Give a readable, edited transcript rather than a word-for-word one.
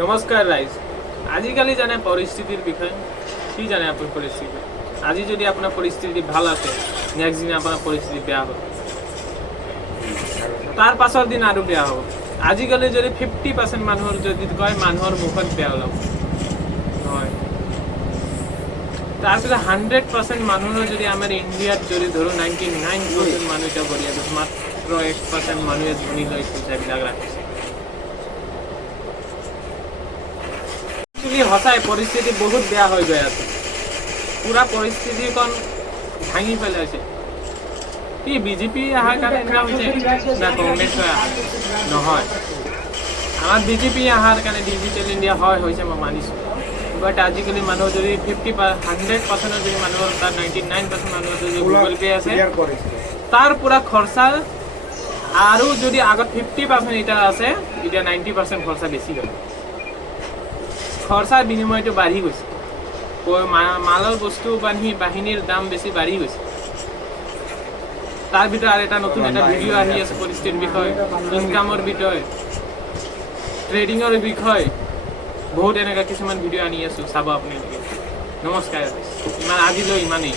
নমস্কাৰ ৰাইজ আজিকালি জানে পৰিস্থিতিৰ বিষয়ে কি জানে আপোনাৰ পৰিস্থিতি আজি যদি আপোনাৰ পৰিস্থিতি ভাল আছে নেক্সট দিন আপোনাৰ পৰিস্থিতি বেয়া হ'ব তাৰ পাছৰ দিন আৰু বেয়া হ'ব আজিকালি যদি 50% মানুহৰ যদি কয় মানুহৰ মুখত বেয়া ওলাব নহয় তাৰপিছত 100% মানুহৰ যদি আমাৰ ইণ্ডিয়াত যদি ধৰো 99% মানুহ এটা কৰি আছে মাত্ৰ 1% মানুহে ধনী লৈ পইচাবিলাক ৰাখিছে সঁচাই পৰিস্থিতি বহুত বেয়া হৈ গৈ আছে পুৰা পৰিস্থিতিখন ভাঙি পেলাইছে কি বিজেপি অহাৰ কাৰণে এনেকুৱা হৈছে না কংগ্ৰেছ নহয় আমাৰ বিজেপি অহাৰ কাৰণে ডিজিটেল ইণ্ডিয়া হৈছে মই মানিছোঁ বাট আজিকালি মানুহ যদি 100% যদি মানুহৰ তাৰ 99% মানুহৰ যদি গুগল পে আছে তাৰ পুৰা খৰচা আৰু যদি আগত 50% এটা আছে এতিয়া 90% খৰচা বেছি হয় খৰচাৰ বিনিময়টো বাঢ়ি গৈছে মালৰ বস্তু বাহিনীৰ দাম বেছি বাঢ়ি গৈছে তাৰ ভিতৰত আৰু এটা নতুন এটা ভিডিঅ' আহি আছে পৰিস্থিতিৰ বিষয়ে ইনকামৰ বিষয়ে ট্ৰেডিঙৰ বিষয়ে বহুত এনেকুৱা কিছুমান ভিডিঅ' আনি আছোঁ চাব আপোনালোকে নমস্কাৰ ইমান আজিলৈ ইমানেই